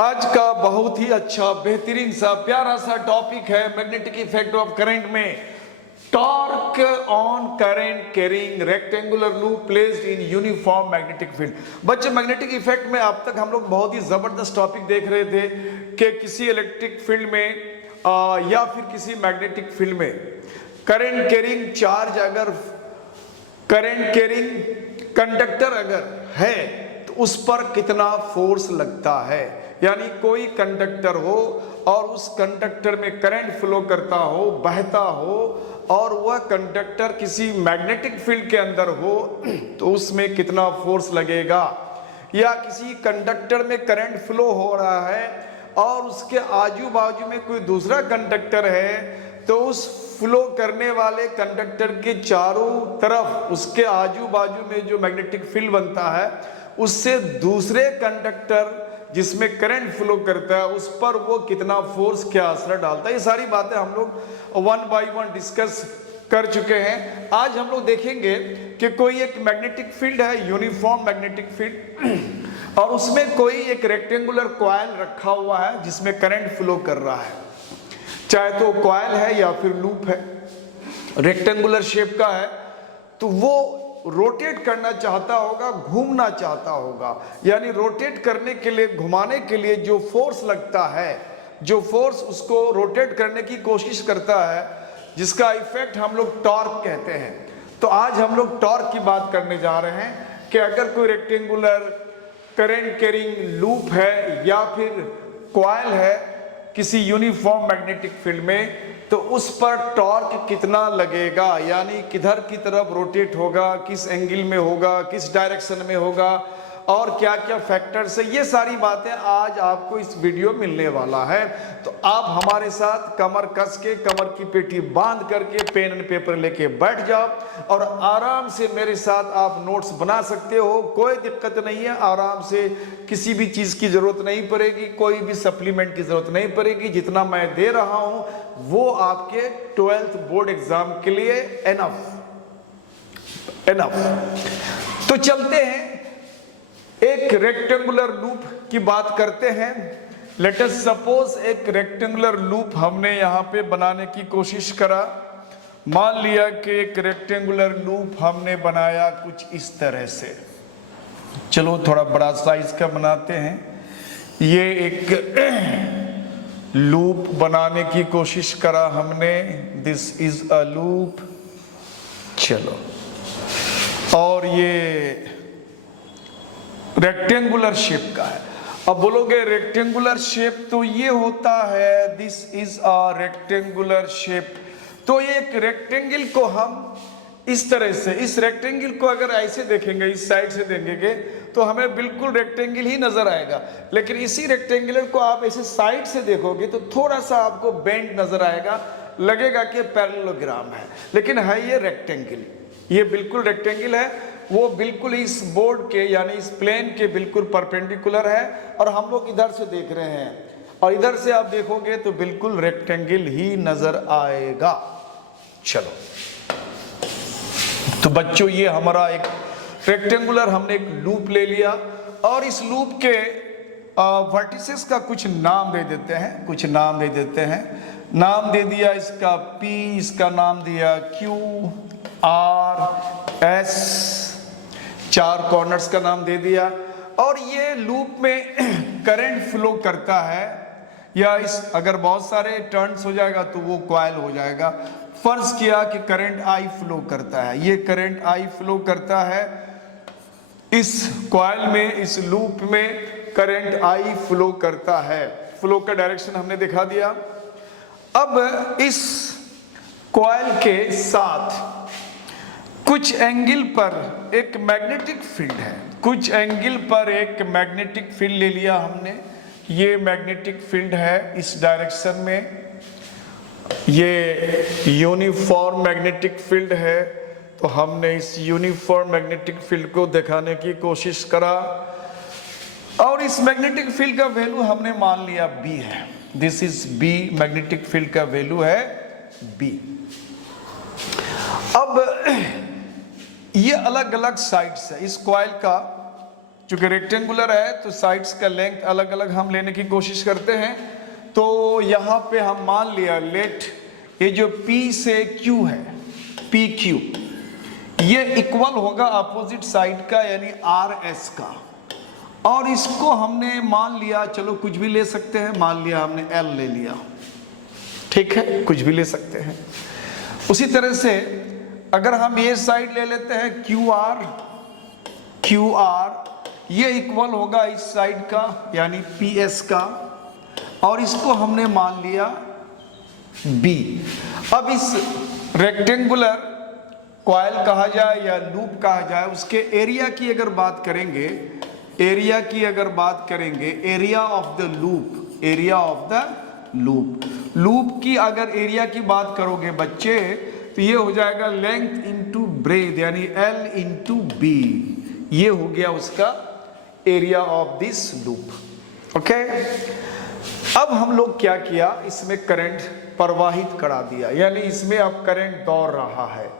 आज का बहुत ही अच्छा बेहतरीन सा प्यारा सा टॉपिक है मैग्नेटिक इफेक्ट ऑफ करंट में torque on current carrying rectangular loop placed in uniform magnetic field. बच्चे, मैग्नेटिक इफेक्ट में अब तक हम लोग बहुत ही जबरदस्त टॉपिक देख रहे थे कि किसी इलेक्ट्रिक फील्ड में या फिर किसी मैग्नेटिक फील्ड में करंट कैरिंग चार्ज अगर करंट कैरिंग कंडक्टर अगर है तो उस पर कितना फोर्स लगता है। यानी कोई कंडक्टर हो और उस कंडक्टर में करंट फ्लो करता हो, बहता हो, और वह कंडक्टर किसी मैग्नेटिक फील्ड के अंदर हो तो उसमें कितना फोर्स लगेगा। या किसी कंडक्टर में करंट फ्लो हो रहा है और उसके आजू बाजू में कोई दूसरा कंडक्टर है तो उस फ्लो करने वाले कंडक्टर के चारों तरफ उसके आजू बाजू में जो मैग्नेटिक फील्ड बनता है उससे दूसरे कंडक्टर जिसमें करंट फ्लो करता है उस पर वो कितना फोर्स, क्या असर डालता है। ये सारी बातें हम लोग वन बाय वन डिस्कस कर चुके हैं। आज हम लोग देखेंगे कि कोई एक मैग्नेटिक फील्ड है, यूनिफॉर्म मैग्नेटिक फील्ड, और उसमें कोई एक रेक्टेंगुलर कॉइल रखा हुआ है जिसमें करंट फ्लो कर रहा है, चाहे तो कॉइल है या फिर लूप है, रेक्टेंगुलर शेप का है, तो वो रोटेट करना चाहता होगा, घूमना चाहता होगा। यानी रोटेट करने के लिए, घुमाने के लिए जो फोर्स लगता है, जो फोर्स उसको रोटेट करने की कोशिश करता है, जिसका इफेक्ट हम लोग टॉर्क कहते हैं। तो आज हम लोग टॉर्क की बात करने जा रहे हैं कि अगर कोई रेक्टेंगुलर करंट कैरिंग लूप है या फिर कॉइल है किसी यूनिफॉर्म मैग्नेटिक फील्ड में, तो उस पर टॉर्क कितना लगेगा, यानी किधर की तरफ रोटेट होगा, किस एंगल में होगा, किस डायरेक्शन में होगा, और क्या क्या फैक्टर्स है। ये सारी बातें आज आपको इस वीडियो मिलने वाला है। तो आप हमारे साथ कमर कस के, कमर की पेटी बांध करके पेन एंड पेपर लेके बैठ जाओ और आराम से मेरे साथ आप नोट्स बना सकते हो। कोई दिक्कत नहीं है, आराम से, किसी भी चीज की जरूरत नहीं पड़ेगी, कोई भी सप्लीमेंट की जरूरत नहीं पड़ेगी। जितना मैं दे रहा हूं वो आपके 12th बोर्ड एग्जाम के लिए एनफ। तो चलते हैं, एक रेक्टेंगुलर लूप की बात करते हैं। लेट अस सपोज एक रेक्टेंगुलर लूप हमने यहाँ पे बनाने की कोशिश करा। मान लिया कि एक रेक्टेंगुलर लूप हमने बनाया कुछ इस तरह से। चलो थोड़ा बड़ा साइज का बनाते हैं। ये एक लूप बनाने की कोशिश करा हमने। This is a loop. चलो, और ये रेक्टेंगुलर शेप का है। अब बोलोगे रेक्टेंगुलर शेप तो ये होता है, this is a rectangular shape. तो एक रेक्टेंगल को हम इस तरह से, इस रेक्टेंगल को अगर ऐसे देखेंगे, इस साइड से देखेंगे तो हमें बिल्कुल रेक्टेंगल ही नजर आएगा। लेकिन इसी रेक्टेंगल को आप ऐसे साइड से देखोगे तो थोड़ा सा आपको बेंड नजर आएगा, लगेगा कि पैरेललोग्राम है, लेकिन है ये रेक्टेंगल। ये बिल्कुल रेक्टेंगल है, वो बिल्कुल इस बोर्ड के यानी इस प्लेन के बिल्कुल परपेंडिकुलर है, और हम लोग इधर से देख रहे हैं, और इधर से आप देखोगे तो बिल्कुल रेक्टेंगल ही नजर आएगा। चलो, तो बच्चों ये हमारा एक रेक्टेंगुलर हमने एक लूप ले लिया, और इस लूप के वर्टिसेस का कुछ नाम दे देते हैं, कुछ नाम दे देते हैं। नाम दे दिया इसका P, इसका नाम दिया Q, R, S, 4 कॉर्नर्स का नाम दे दिया। और ये लूप में करंट फ्लो करता है, या इस अगर बहुत सारे टर्न्स हो जाएगा तो वो कॉइल हो जाएगा। फर्ज किया कि करंट I फ्लो करता है, ये करंट I फ्लो करता है इस कॉइल में, इस लूप में करंट I फ्लो करता है। फ्लो का डायरेक्शन हमने दिखा दिया। अब इस कॉइल के साथ कुछ एंगल पर एक मैग्नेटिक फील्ड है, कुछ एंगल पर एक मैग्नेटिक फील्ड ले लिया हमने। ये मैग्नेटिक फील्ड है इस डायरेक्शन में, ये यूनिफॉर्म मैग्नेटिक फील्ड है। तो हमने इस यूनिफॉर्म मैग्नेटिक फील्ड को दिखाने की कोशिश करा, और इस मैग्नेटिक फील्ड का वैल्यू हमने मान लिया B है। This is B, magnetic field का वैल्यू है B। अब ये अलग अलग साइड्स है इस कॉइल का, चूंकि रेक्टेंगुलर है तो साइड्स का लेंथ अलग अलग हम लेने की कोशिश करते हैं। तो यहाँ पे हम मान लिया लेट ये जो P से Q है, PQ, ये इक्वल होगा अपोजिट साइड का यानी RS का, और इसको हमने मान लिया, चलो कुछ भी ले सकते हैं, मान लिया हमने L ले लिया, ठीक है, कुछ भी ले सकते हैं। उसी तरह से अगर हम ये साइड ले लेते हैं QR, ये इक्वल होगा इस साइड का यानी PS का, और इसको हमने मान लिया B। अब इस रेक्टेंगुलर कॉइल कहा जाए या लूप कहा जाए, उसके एरिया की अगर बात करेंगे, area of the loop, loop की अगर एरिया की बात करोगे बच्चे तो ये हो जाएगा लेंथ इंटू ब्रेथ यानी L इंटू B, ये हो गया उसका area of this loop. Okay, अब हम लोग क्या किया, इसमें करंट प्रवाहित करा दिया, यानी इसमें अब करंट दौड़ रहा है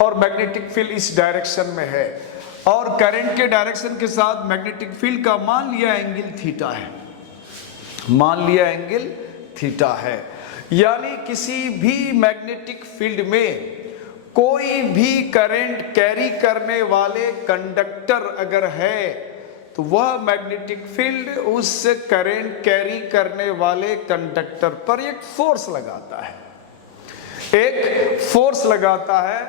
और मैग्नेटिक फील्ड इस डायरेक्शन में है, और करंट के डायरेक्शन के साथ मैग्नेटिक फील्ड का मान लिया एंगल थीटा है, यानी किसी भी मैग्नेटिक फील्ड में कोई भी करंट कैरी करने वाले कंडक्टर अगर है तो वह मैग्नेटिक फील्ड उस करंट कैरी करने वाले कंडक्टर पर एक फोर्स लगाता है,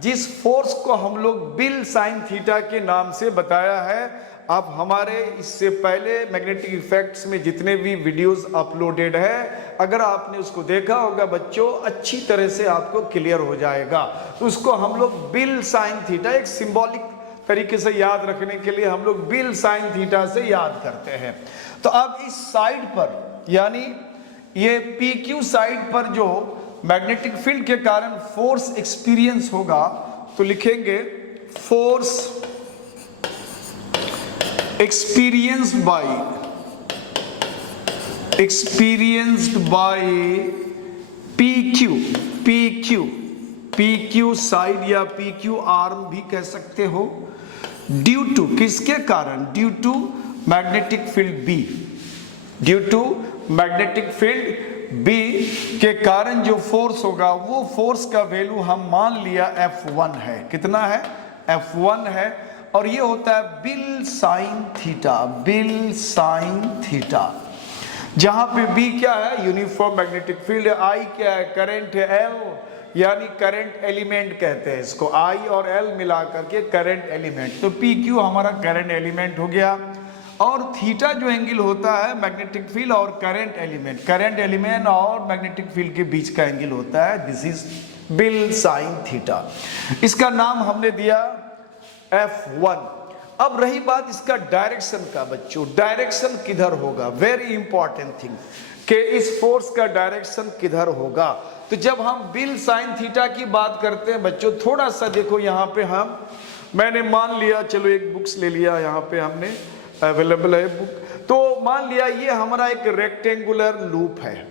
जिस फोर्स को हम लोग बिल साइन थीटा के नाम से बताया है। अब हमारे इससे पहले मैग्नेटिक इफेक्ट्स में जितने भी वीडियोस अपलोडेड है, अगर आपने उसको देखा होगा बच्चों, अच्छी तरह से आपको क्लियर हो जाएगा। तो उसको हम लोग बिल साइन थीटा, एक सिंबॉलिक तरीके से याद रखने के लिए हम लोग बिल साइन थीटा से याद करते हैं। तो अब इस साइड पर यानी ये PQ साइड पर जो मैग्नेटिक फील्ड के कारण फोर्स एक्सपीरियंस होगा, तो लिखेंगे force experienced by PQ side या PQ आर्म भी कह सकते हो, ड्यू टू किसके कारण, due to magnetic field B के कारण जो फोर्स होगा, वो फोर्स का वैल्यू हम मान लिया F1 है। कितना है? F1 है, और ये होता है बिल साइन थीटा, जहां पे B क्या है, यूनिफॉर्म मैग्नेटिक फील्ड है, I क्या है, करंट है, L यानी करंट एलिमेंट कहते हैं इसको, I और L मिला करके करंट एलिमेंट। तो PQ हमारा करंट एलिमेंट हो गया, और थीटा जो एंगल होता है मैग्नेटिक फील्ड और करंट एलिमेंट और मैग्नेटिक फील्ड के बीच का एंगल होता है, this is bill sine theta. इसका नाम हमने दिया F1। अब रही बात इसका डायरेक्शन का बच्चों, डायरेक्शन किधर होगा, वेरी इंपॉर्टेंट थिंग कि इस फोर्स का डायरेक्शन किधर होगा। तो जब हम बिल साइन थीटा की बात करते हैं बच्चों, थोड़ा सा देखो यहाँ पे मैंने मान लिया, चलो एक बुक्स ले लिया, यहाँ पे हमने अवेलेबल है बुक, तो मान लिया ये हमारा एक रेक्टेंगुलर लूप है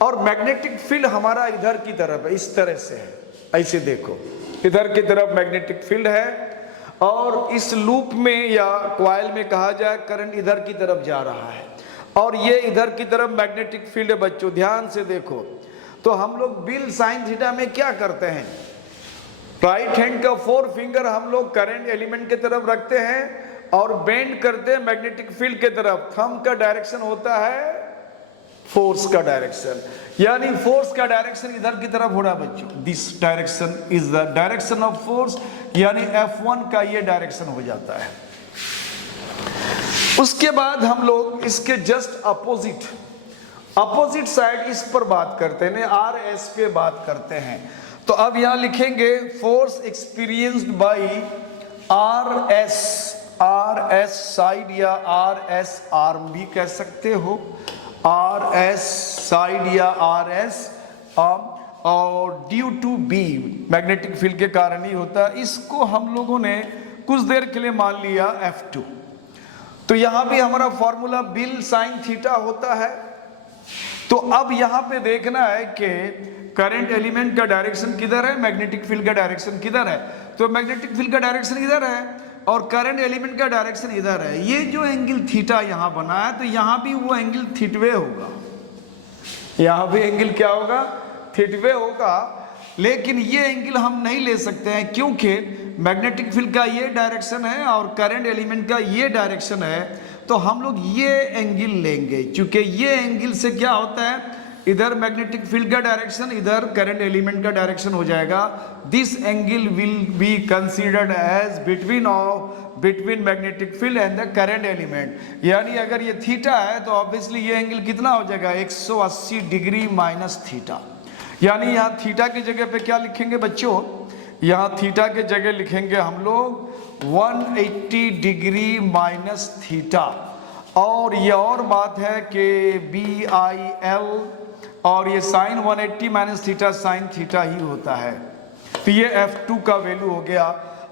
और मैग्नेटिक फील्ड हमारा इधर की तरफ है, इस तरह से है, ऐसे देखो इधर की तरफ मैग्नेटिक फील्ड है, और इस लूप में या कॉइल में कहा जाए करंट इधर की तरफ जा रहा है, और ये इधर की तरफ मैग्नेटिक फील्ड है बच्चों, ध्यान से देखो। तो हम लोग बिल साइन थीटा में क्या करते हैं, राइट हैंड का 4 फिंगर हम लोग करंट एलिमेंट की तरफ रखते हैं और बेंड करते हैं मैग्नेटिक फील्ड की तरफ। थंब का डायरेक्शन होता है फोर्स का डायरेक्शन, यानी फोर्स का डायरेक्शन इधर की तरफ हो रहा है बच्चों, this direction is the direction of force, यानी F1 का ये डायरेक्शन हो जाता है। उसके बाद हम लोग इसके जस्ट अपोजिट साइड इस पर बात करते हैं, RS पे बात करते हैं। तो अब यहां लिखेंगे force experienced by RS side या RS आर्म भी कह सकते हो, RS साइड या RS आर्म, और due to B magnetic field के कारण ही होता है। इसको हम लोगों ने कुछ देर के लिए मान लिया F2। तो यहां भी हमारा फॉर्मूला बिल साइन थीटा होता है। तो अब यहां पे देखना है कि करंट एलिमेंट का डायरेक्शन किधर है, मैग्नेटिक फील्ड का डायरेक्शन किधर है। तो मैग्नेटिक फील्ड का डायरेक्शन इधर है, और करंट एलिमेंट का डायरेक्शन इधर है। ये जो एंगल थीटा यहाँ बना है तो यहाँ भी वो एंगल थीटवे होगा, यहाँ भी एंगल क्या होगा, थीटवे होगा। लेकिन ये एंगल हम नहीं ले सकते हैं क्योंकि मैग्नेटिक फील्ड का ये डायरेक्शन है और करंट एलिमेंट का ये डायरेक्शन है। तो हम लोग ये एंगल लेंगे, क्योंकि ये एंगल से क्या होता है, इधर मैग्नेटिक फील्ड का डायरेक्शन, इधर करंट एलिमेंट का डायरेक्शन हो जाएगा। This angle will be considered as between magnetic field and the current element. यानी अगर ये थीटा है तो ऑब्वियसली ये एंगल कितना हो जाएगा, 180 डिग्री माइनस थीटा। यानी यहाँ थीटा की जगह पे क्या लिखेंगे बच्चों, यहाँ थीटा के जगह लिखेंगे हम लोग 180 डिग्री माइनस थीटा। और ये और बात है कि BIL और ये sine 180 minus theta sine theta ही होता है। तो ये F2 का वैल्यू हो गया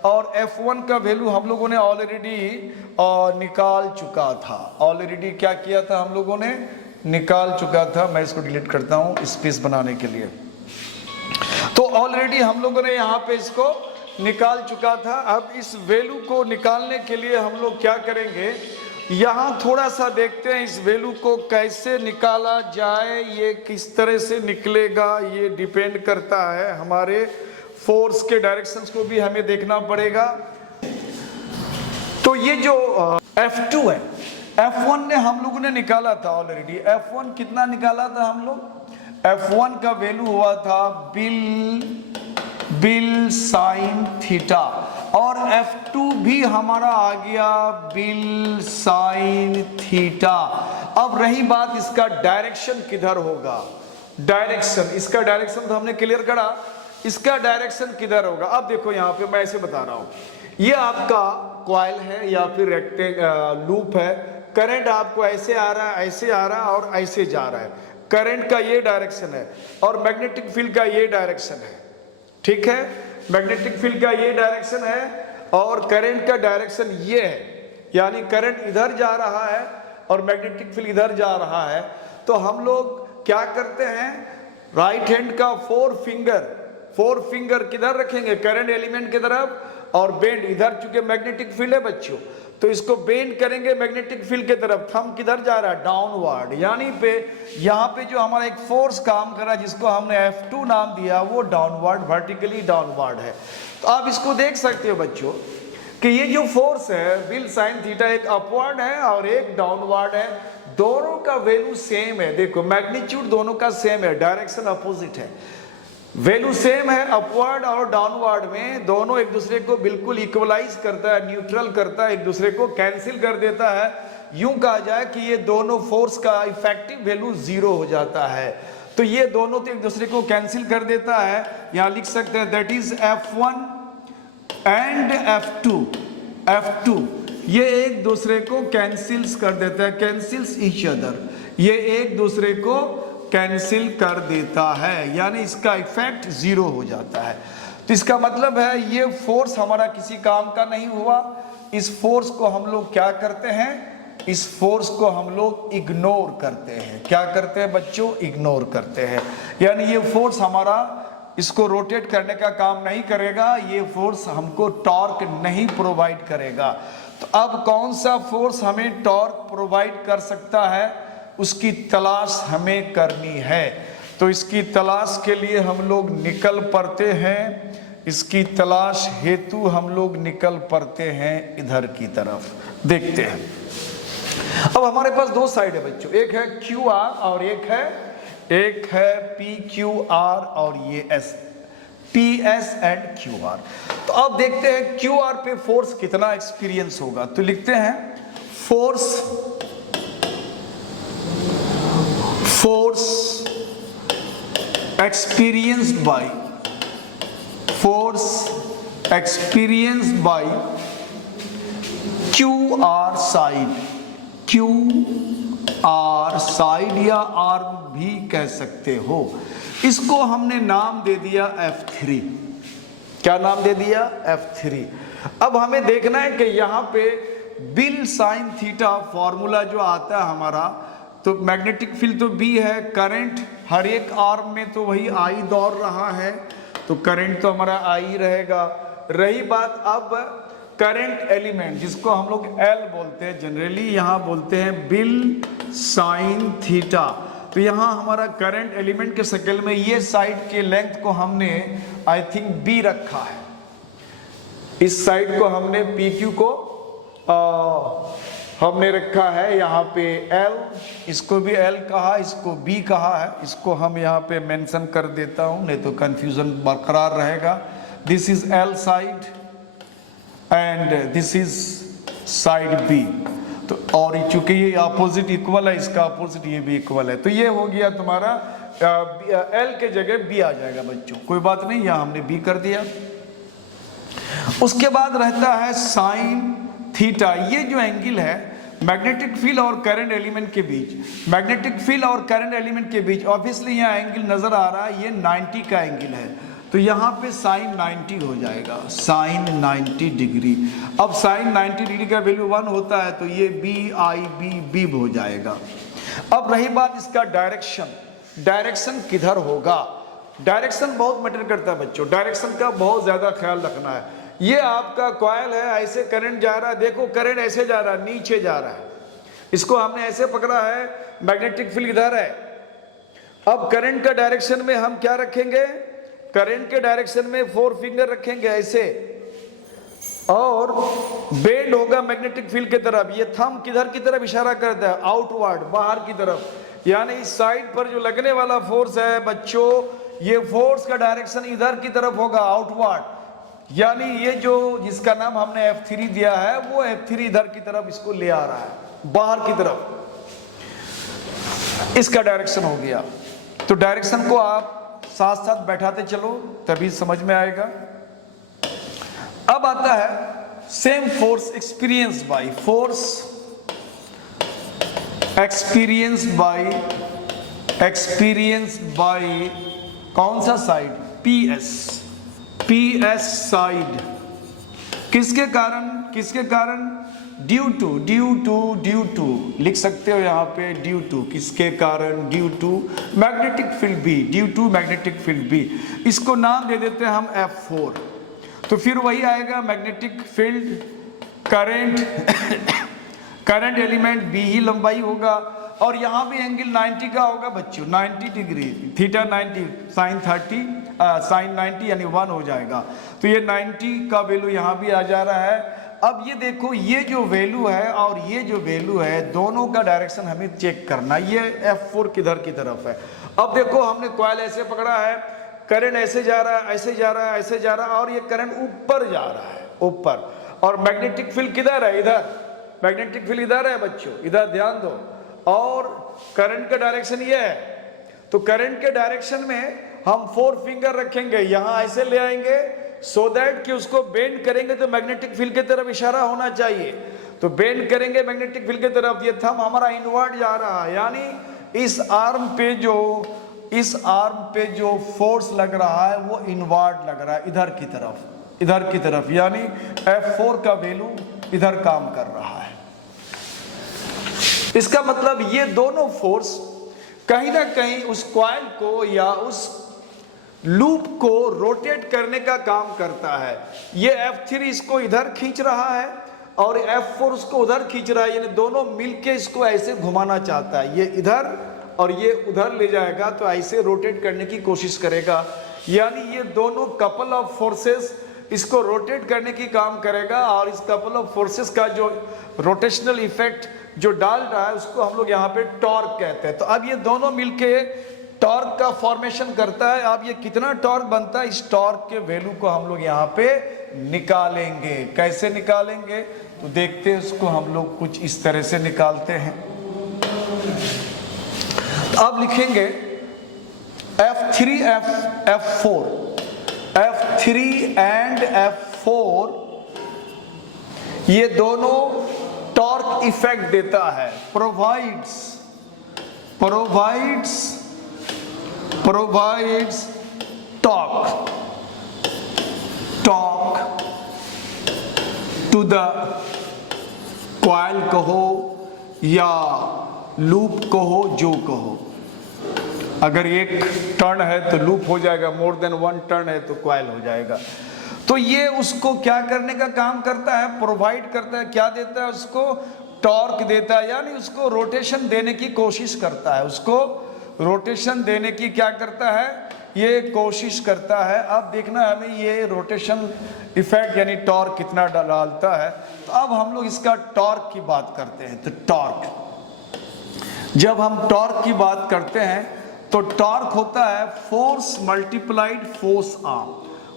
और F1 का वैल्यू हम लोगों ने ऑलरेडी निकाल चुका था। ऑलरेडी क्या किया था, हम लोगों ने निकाल चुका था। मैं इसको डिलीट करता हूँ स्पेस बनाने के लिए। तो ऑलरेडी हम लोगों ने यहाँ पे इसको निकाल चुका था। अब इस वैल्यू को निकालने के लिए हम लोग क्या करेंगे, यहाँ थोड़ा सा देखते हैं इस वैल्यू को कैसे निकाला जाए। ये किस तरह से निकलेगा ये डिपेंड करता है, हमारे फोर्स के डायरेक्शंस को भी हमें देखना पड़ेगा। तो ये जो F2 है, F1 ने हम लोगों ने निकाला था ऑलरेडी। F1 कितना निकाला था हम लोग, F1 का वैल्यू हुआ था बिल साइन थीटा और F2 भी हमारा आ गया बिल साइन थीटा। अब रही बात इसका डायरेक्शन किधर होगा, डायरेक्शन, इसका डायरेक्शन तो हमने क्लियर करा, इसका डायरेक्शन किधर होगा। अब देखो यहाँ पे मैं ऐसे बता रहा हूँ, ये आपका कॉइल है या फिर लूप है। करंट आपको ऐसे आ रहा है, ऐसे आ रहा है और ऐसे जा रहा है। करंट का ये डायरेक्शन है और मैग्नेटिक फील्ड का ये डायरेक्शन है, ठीक है। मैग्नेटिक फील्ड का ये डायरेक्शन है और करंट का डायरेक्शन ये है, यानी करंट इधर जा रहा है और मैग्नेटिक फील्ड इधर जा रहा है। तो हम लोग क्या करते हैं, राइट हैंड का फोर फिंगर किधर रखेंगे, करंट एलिमेंट की तरफ, और बेंड इधर, चूंकि मैग्नेटिक फील्ड है बच्चों तो इसको बेंड करेंगे मैग्नेटिक फील्ड की तरफ। थंब किधर जा रहा है, डाउनवर्ड। यानी पे यहाँ पे जो हमारा एक फोर्स काम कर रहा है जिसको हमने F2 नाम दिया, वो डाउनवर्ड, वर्टिकली डाउनवर्ड है। तो आप इसको देख सकते हो बच्चों कि ये जो फोर्स है बिल साइन थीटा, एक अपवर्ड है और एक डाउनवर्ड है। दोनों का वैल्यू सेम है। देखो मैग्नीट्यूड दोनों का सेम है, डायरेक्शन अपोजिट है, वैल्यू सेम है। अपवर्ड और डाउनवर्ड में दोनों एक दूसरे को बिल्कुल इक्वलाइज करता है, न्यूट्रल करता है, एक दूसरे को कैंसिल कर देता है। यूं कहा जाए कि ये दोनों फोर्स का इफेक्टिव वैल्यू 0 हो जाता है। तो ये दोनों तो एक दूसरे को कैंसिल कर देता है। यहां लिख सकते हैं that is F1 and F2 ये एक दूसरे को कैंसिल्स कर देता है, कैंसिल्स ईच अदर, ये एक दूसरे को कैंसिल कर देता है, यानी इसका इफेक्ट 0 हो जाता है। तो इसका मतलब है ये फोर्स हमारा किसी काम का नहीं हुआ। इस फोर्स को हम लोग क्या करते हैं, इस फोर्स को हम लोग इग्नोर करते हैं। क्या करते हैं बच्चों, इग्नोर करते हैं। यानी ये फोर्स हमारा इसको रोटेट करने का काम नहीं करेगा, ये फोर्स हमको टॉर्क नहीं प्रोवाइड करेगा। तो अब कौन सा फोर्स हमें टॉर्क प्रोवाइड कर सकता है, उसकी तलाश हमें करनी है। तो इसकी तलाश के लिए हम लोग निकल पड़ते हैं, इसकी तलाश हेतु हम लोग निकल पड़ते हैं इधर की तरफ। देखते हैं, अब हमारे पास दो साइड है बच्चों, एक है QR और एक है PQR और ये PS एंड QR। तो अब देखते हैं QR पे फोर्स कितना एक्सपीरियंस होगा। तो लिखते हैं force experienced by QR side या आर्म भी कह सकते हो। इसको हमने नाम दे दिया F3। क्या नाम दे दिया, F3। अब हमें देखना है कि यहाँ पे बिल साइन थीटा फॉर्मूला जो आता है हमारा, तो मैग्नेटिक फील्ड तो B है, करंट हर एक आर्म में तो वही I दौड़ रहा है, तो करंट तो हमारा I रहेगा। रही बात अब करंट एलिमेंट, जिसको हम लोग एल बोलते हैं, जनरली यहां बोलते हैं बिल साइन थीटा। तो यहां हमारा करंट एलिमेंट के शक्ल में ये साइड के लेंथ को हमने आई थिंक बी रखा है, इस साइड को हमने पी क्यू को हमने रखा है यहाँ पे एल, इसको भी एल कहा, इसको बी कहा है, इसको हम यहाँ पे मेंशन कर देता हूँ, नहीं तो कंफ्यूजन बरकरार रहेगा। This is L side and this is side B. तो और चूंकि ये अपोजिट इक्वल है, इसका अपोजिट ये भी इक्वल है, तो ये हो गया तुम्हारा एल के जगह बी आ जाएगा बच्चों, कोई बात नहीं, यहाँ हमने बी कर दिया। उसके बाद रहता है साइन थीटा। ये जो एंगल है मैग्नेटिक फील्ड और करंट एलिमेंट के बीच, मैग्नेटिक फील्ड और करंट एलिमेंट के बीच ऑब्वियसली यहाँ एंगल नजर आ रहा है, ये 90 का एंगल है, तो यहाँ पे साइन 90 हो जाएगा, साइन 90 डिग्री। अब साइन 90 डिग्री का वैल्यू 1 होता है, तो ये बी आई बी बीब हो जाएगा। अब रही बात इसका डायरेक्शन, डायरेक्शन किधर होगा? डायरेक्शन बहुत मैटर करता है बच्चों, डायरेक्शन का बहुत ज्यादा ख्याल रखना है। ये आपका कॉइल है, ऐसे करंट जा रहा है, देखो करंट ऐसे जा रहा है, नीचे जा रहा है, इसको हमने ऐसे पकड़ा है, मैग्नेटिक फील्ड इधर है। अब करंट का डायरेक्शन में हम क्या रखेंगे? करंट के डायरेक्शन में 4 फिंगर रखेंगे ऐसे, और बेंड होगा मैग्नेटिक फील्ड की तरफ। ये थंब किधर की तरफ इशारा करता है? आउटवर्ड, बाहर की तरफ। यानी इस साइड पर जो लगने वाला फोर्स है बच्चों, ये फोर्स का डायरेक्शन इधर की तरफ होगा, आउटवर्ड। यानी ये जो जिसका नाम हमने F3 दिया है, वो F3 इधर की तरफ इसको ले आ रहा है, बाहर की तरफ, इसका डायरेक्शन हो गया। तो डायरेक्शन को आप साथ साथ बैठाते चलो, तभी समझ में आएगा। अब आता है same force experience by, force experience by कौन सा साइड? PS side. किसके कारण? किसके कारण? ड्यू टू लिख सकते हो यहाँ पे, ड्यू टू किसके कारण? Due to magnetic field B, due to magnetic field B. इसको नाम दे देते हैं हम F4। तो फिर वही आएगा magnetic field, current element B ही लंबाई होगा, और यहाँ भी एंगल 90 का होगा बच्चों, 90 डिग्री, थीटा 90, साइन 90 यानी 1 हो जाएगा। तो ये 90 का वैल्यू यहाँ भी आ जा रहा है। अब ये देखो, ये जो वैल्यू है और ये जो वैल्यू है, दोनों का डायरेक्शन हमें चेक करना। ये F4 किधर की तरफ है? अब देखो, हमने कॉइल ऐसे पकड़ा है, करंट ऐसे जा रहा है, ऐसे जा रहा है, ऐसे जा रहा है, और ये करंट ऊपर जा रहा है, ऊपर। और मैग्नेटिक फील्ड किधर है? इधर। मैग्नेटिक फील्ड इधर है बच्चों, इधर ध्यान दो। और करंट का डायरेक्शन ये है, तो करंट के डायरेक्शन में हम 4 फिंगर रखेंगे, यहां ऐसे ले आएंगे, सो दैट कि उसको बेंड करेंगे तो मैग्नेटिक फील्ड की तरफ इशारा होना चाहिए। तो बेंड करेंगे मैग्नेटिक फील्ड की तरफ, ये थंब हमारा इनवर्ड जा रहा है, यानी इस आर्म पे जो फोर्स लग रहा है वो इनवर्ड लग रहा है, इधर की तरफ, यानी F4 का वैल्यू इधर काम कर रहा है। इसका मतलब ये दोनों फोर्स कहीं ना कहीं उस कॉइल को या उस लूप को रोटेट करने का काम करता है। ये F3 इसको इधर खींच रहा है और F4 उसको उधर खींच रहा है, यानी दोनों मिलके इसको ऐसे घुमाना चाहता है। ये इधर और ये उधर ले जाएगा, तो ऐसे रोटेट करने की कोशिश करेगा। यानी ये दोनों कपल ऑफ फोर्सेस इसको रोटेट करने की काम करेगा, और इस कपल ऑफ फोर्सेस का जो रोटेशनल इफेक्ट जो डाल रहा है उसको हम लोग यहाँ पे टॉर्क कहते हैं। तो अब ये दोनों मिलके टॉर्क का फॉर्मेशन करता है। अब ये कितना टॉर्क बनता है, इस टॉर्क के वैल्यू को हम लोग यहाँ पे निकालेंगे। कैसे निकालेंगे तो देखते हैं, उसको हम लोग कुछ इस तरह से निकालते हैं। अब लिखेंगे F3 F4 एंड F4, ये दोनों टॉर्क इफेक्ट देता है, provides torque to the coil कहो या लूप कहो, जो कहो। अगर एक टर्न है तो लूप हो जाएगा, मोर देन 1 टर्न है तो कॉइल हो जाएगा। तो ये उसको क्या करने का काम करता है, प्रोवाइड करता है, क्या देता है उसको, टॉर्क देता है, यानी उसको रोटेशन देने की कोशिश करता है, उसको रोटेशन देने की क्या करता है, ये कोशिश करता है। अब देखना है हमें ये रोटेशन इफेक्ट यानी टॉर्क कितना डालता है। तो अब हम लोग इसका टॉर्क की बात करते हैं। तो टॉर्क, जब हम टॉर्क की बात करते हैं तो टॉर्क होता है force multiplied force arm,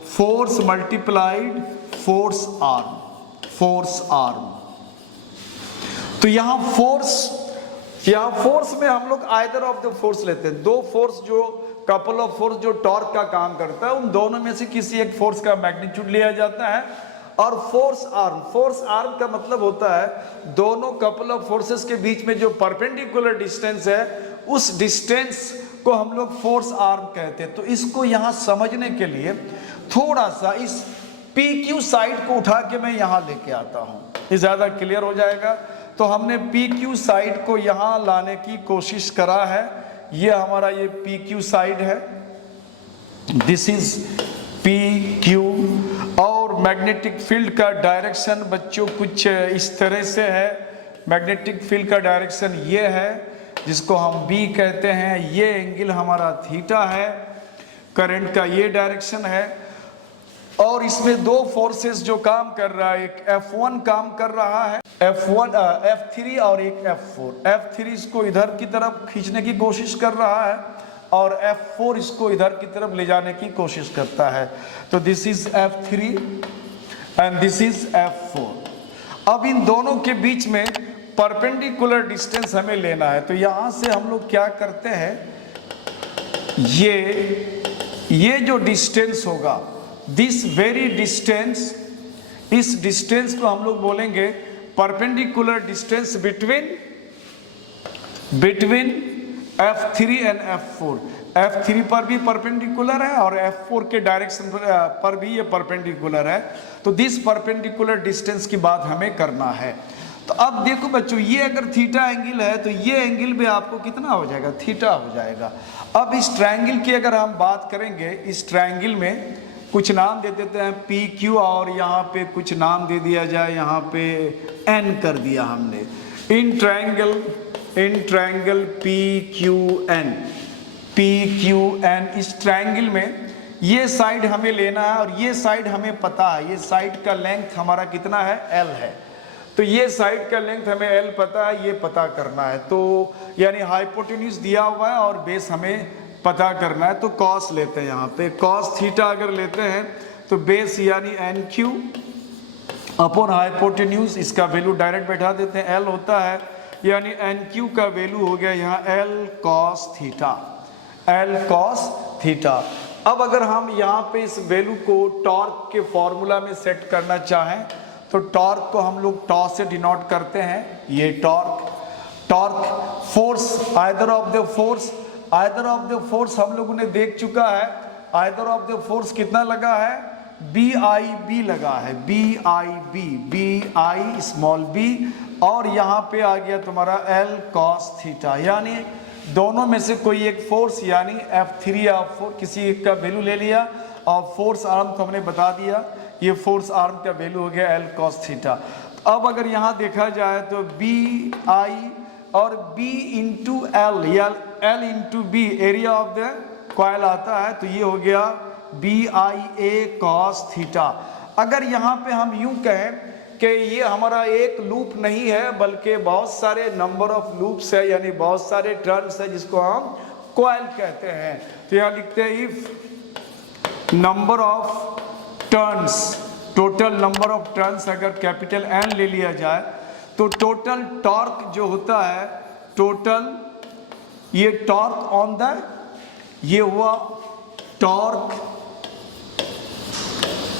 force multiplied force arm, force arm. तो यहां फोर्स में हम लोग आइदर ऑफ द फोर्स लेते हैं, दो फोर्स जो कपल ऑफ फोर्स जो टॉर्क का काम करता है, उन दोनों में से किसी एक फोर्स का मैग्नीट्यूड लिया जाता है। और फोर्स आर्म का मतलब होता है दोनों कपल ऑफ फोर्सेस के बीच में जो परपेंडिकुलर डिस्टेंस है, उस डिस्टेंस को हम लोग फोर्स आर्म कहते हैं। तो इसको यहां समझने के लिए थोड़ा सा इस पी क्यू साइड को उठा के मैं यहां लेके आता हूं, ये ज्यादा क्लियर हो जाएगा। तो हमने पी क्यू साइड को यहां लाने की कोशिश करा है। ये हमारा ये पी क्यू साइड है, दिस इज पी क्यू। और मैग्नेटिक फील्ड का डायरेक्शन बच्चों कुछ इस तरह से है। मैग्नेटिक फील्ड का डायरेक्शन ये है, जिसको हम बी कहते हैं। ये एंगल हमारा थीटा है। करंट का ये डायरेक्शन है। और इसमें दो फोर्सेस जो काम कर रहा है, एक F1 काम कर रहा है, F3 और एक F4। F3 इसको इधर की तरफ खींचने की कोशिश कर रहा है और F4 इसको इधर की तरफ ले जाने की कोशिश करता है। तो this is F3 and this is F4। अब इन दोनों के बीच में परपेंडिकुलर डिस्टेंस हमें लेना है। तो यहां से हम लोग क्या करते हैं, ये जो डिस्टेंस होगा, दिस वेरी डिस्टेंस, इस डिस्टेंस को हम लोग बोलेंगे perpendicular distance between F3 and F4। F3 पर भी परपेंडिकुलर है और F4 के डायरेक्शन पर भी ये परपेंडिकुलर है। तो दिस परपेंडिकुलर डिस्टेंस की बात हमें करना है। तो अब देखो बच्चों, ये अगर थीटा एंगल है तो ये एंगल भी आपको कितना हो जाएगा, थीटा हो जाएगा। अब इस ट्रायंगल की अगर हम बात करेंगे, इस ट्रायंगल में कुछ नाम दे देते हैं पी क्यू, और यहाँ पे कुछ नाम दे दिया जाए, यहाँ पे एन कर दिया हमने। In triangle P Q N, इस ट्रायंगल में ये साइड हमें लेना है और ये साइड हमें पता है, ये साइड का लेंथ हमारा कितना है, एल है। तो ये साइड का लेंथ हमें एल पता है, ये पता करना है। तो यानी हाइपोटेन्यूज दिया हुआ है और बेस हमें पता करना है। तो कॉस लेते हैं, यहाँ पे कॉस थीटा अगर लेते हैं तो बेस यानी एन क्यू अपॉन हाइपोटेन्यूज, इसका वैल्यू डायरेक्ट बैठा देते हैं, एल होता है, यानी एन क्यू का वैल्यू हो गया यहाँ L cos theta, L cos theta. अब अगर हम यहाँ पे इस वैल्यू को टॉर्क के फॉर्मूला में सेट करना चाहें तो टॉर्क को हम लोग टॉ से डिनोट करते हैं। ये torque force, either of the force हम लोगों ने देख चुका है। आइदर ऑफ द फोर्स कितना लगा है, BIB लगा है, BI स्मॉल b, और यहाँ पे आ गया तुम्हारा L cos थीटा, यानी दोनों में से कोई एक फोर्स यानी F3 या F4 किसी एक का वैल्यू ले लिया और फोर्स आर्म तो हमने बता दिया, ये फोर्स आर्म का वैल्यू हो गया L cos थीटा। अब अगर यहाँ देखा जाए तो BI और B इंटू L या L into B area of the coil आता है, तो ये हो गया BIA cos थीटा। अगर यहाँ पे हम यूं कहें कि ये हमारा एक लूप नहीं है बल्कि बहुत सारे नंबर ऑफ लूप्स है, यानी बहुत सारे टर्न्स है, जिसको हम कॉइल कहते हैं। तो यहाँ लिखते हैं if number of turns, total number of turns अगर कैपिटल N ले लिया जाए तो टोटल टॉर्क जो होता है, टोटल ये टॉर्क ऑन द, ये हुआ टॉर्क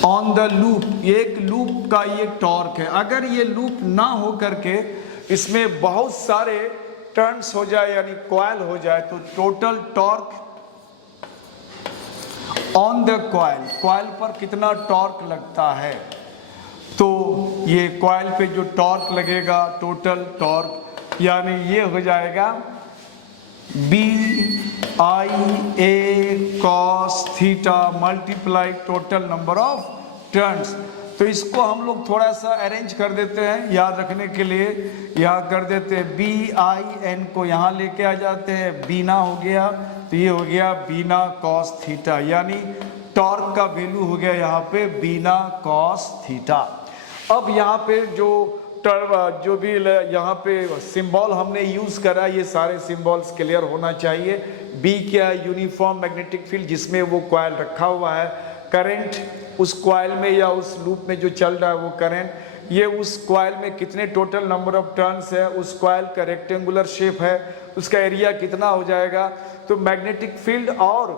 ऑन द लूप, एक लूप का ये टॉर्क है। अगर ये लूप ना हो करके इसमें बहुत सारे टर्न्स हो जाए यानी कॉइल हो जाए तो total torque on the coil, coil पर कितना टॉर्क लगता है, तो ये कॉइल पे जो टॉर्क लगेगा टोटल टॉर्क यानी ये हो जाएगा BIA cos theta multiply total number of turns. तो इसको हम लोग थोड़ा सा अरेंज कर देते हैं याद रखने के लिए। यहाँ कर देते हैं BIN को यहाँ लेके आ जाते हैं, बीना हो गया, तो ये हो गया बीना कॉस थीटा, यानी टॉर्क का वैल्यू हो गया यहाँ पे बीना कॉस थीटा। अब यहाँ पे जो भी यहाँ पे सिंबल हमने यूज करा, ये सारे सिंबल्स क्लियर होना चाहिए। बी क्या है? यूनिफॉर्म मैग्नेटिक फील्ड, जिसमें वो कॉइल रखा हुआ है। करंट उस कॉइल में या उस लूप में जो चल रहा है वो करंट। ये उस कॉइल में कितने टोटल नंबर ऑफ टर्न्स है, उस कॉइल का रेक्टेंगुलर शेप है, उसका एरिया कितना हो जाएगा। तो मैग्नेटिक फील्ड और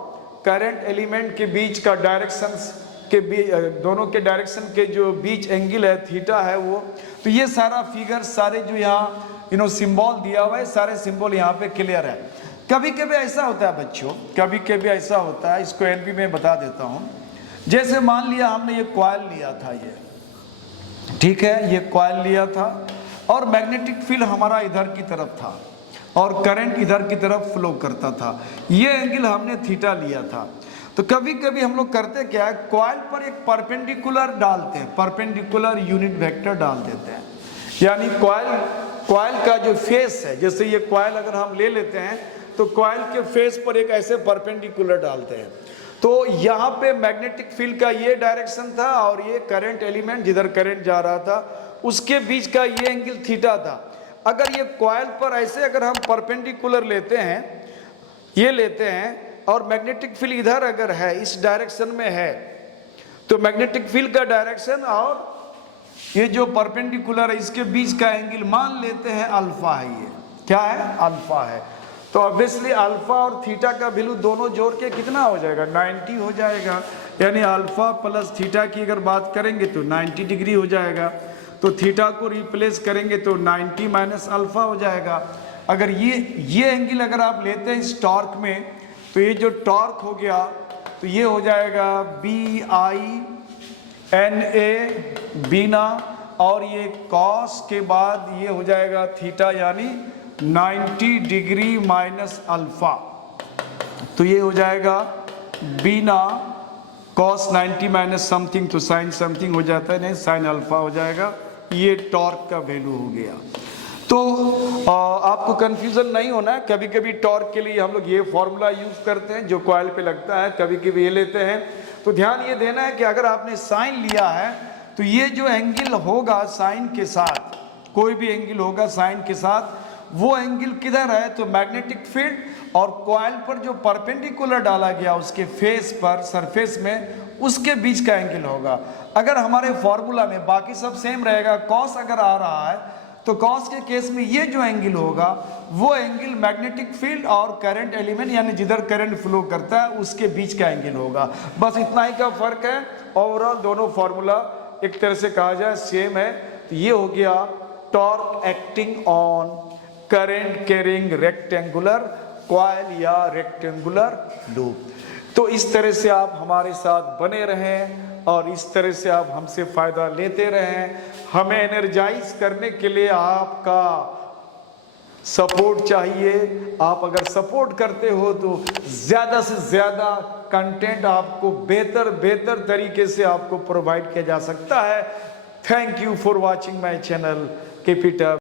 करंट एलिमेंट के बीच का डायरेक्शंस के बीच, दोनों के डायरेक्शन के जो बीच एंगल है थीटा है वो। तो ये सारा फिगर, सारे जो यहाँ सिंबल दिया हुआ है, सारे सिंबल यहाँ पे क्लियर है। कभी कभी ऐसा होता है बच्चों, कभी कभी ऐसा होता है, इसको एनपी में बता देता हूँ। जैसे मान लिया हमने ये कॉइल लिया था, ये ठीक है, ये कॉइल लिया था और मैग्नेटिक फील्ड हमारा इधर की तरफ था और करंट इधर की तरफ फ्लो करता था। ये एंगल हमने थीटा लिया था। तो कभी कभी हम लोग करते क्या है, कॉइल पर एक परपेंडिकुलर डालते हैं, परपेंडिकुलर यूनिट वेक्टर डाल देते हैं। यानी कॉइल का जो फेस है, जैसे ये कॉइल अगर हम ले लेते हैं तो कॉइल के फेस पर एक ऐसे परपेंडिकुलर डालते हैं। तो यहाँ पे मैग्नेटिक फील्ड का ये डायरेक्शन था और ये करंट एलिमेंट जिधर करंट जा रहा था उसके बीच का ये एंगल थीटा था। अगर ये कॉइल पर ऐसे अगर हम परपेंडिकुलर लेते हैं, ये लेते हैं, और मैग्नेटिक फील्ड इधर अगर है, इस डायरेक्शन में है, तो मैग्नेटिक फील्ड का डायरेक्शन और ये जो परपेंडिकुलर है इसके बीच का एंगल मान लेते हैं अल्फा है। ये क्या है? अल्फा है। तो ऑब्वियसली अल्फा और थीटा का वैल्यू दोनों जोड़ के कितना हो जाएगा? 90 हो जाएगा। यानी अल्फा प्लस थीटा की अगर बात करेंगे तो 90 डिग्री हो जाएगा। तो थीटा को रिप्लेस करेंगे तो 90 माइनस अल्फा हो जाएगा। अगर ये एंगल अगर आप लेते हैं इस टॉर्क में, तो ये जो टॉर्क हो गया तो ये हो जाएगा BINA बीना, और ये कॉस के बाद ये हो जाएगा थीटा, यानी 90 डिग्री माइनस अल्फा। तो ये हो जाएगा बीना कॉस 90 माइनस समथिंग, तो साइन समथिंग हो जाता है, नहीं साइन अल्फा हो जाएगा। ये टॉर्क का वैल्यू हो गया। तो आपको कंफ्यूजन नहीं होना है। कभी कभी टॉर्क के लिए हम लोग ये फॉर्मूला यूज करते हैं जो कॉइल पे लगता है, कभी कभी ये लेते हैं। तो ध्यान ये देना है कि अगर आपने साइन लिया है तो ये जो एंगल होगा साइन के साथ, कोई भी एंगल होगा साइन के साथ, वो एंगल किधर है? तो मैग्नेटिक फील्ड और कॉइल पर जो परपेंडिकुलर डाला गया उसके फेस पर, सरफेस में, उसके बीच का एंगल होगा। अगर हमारे फॉर्मूला में बाकी सब सेम रहेगा, कॉस अगर आ रहा है तो कॉस के केस में ये जो एंगल होगा वो एंगल मैग्नेटिक फील्ड और करंट एलिमेंट, यानी जिधर करंट फ्लो करता है उसके बीच का एंगल होगा। बस इतना ही का फर्क है। ओवरऑल दोनों फॉर्मूला एक तरह से कहा जाए सेम है। तो ये हो गया torque acting on current carrying rectangular coil या रेक्टेंगुलर लूप। तो इस तरह से आप हमारे साथ बने रहें और इस तरह से आप हमसे फायदा लेते रहें। हमें एनर्जाइज करने के लिए आपका सपोर्ट चाहिए। आप अगर सपोर्ट करते हो तो ज्यादा से ज्यादा कंटेंट आपको बेहतर तरीके से आपको प्रोवाइड किया जा सकता है। Thank you for watching my channel. Keep it up.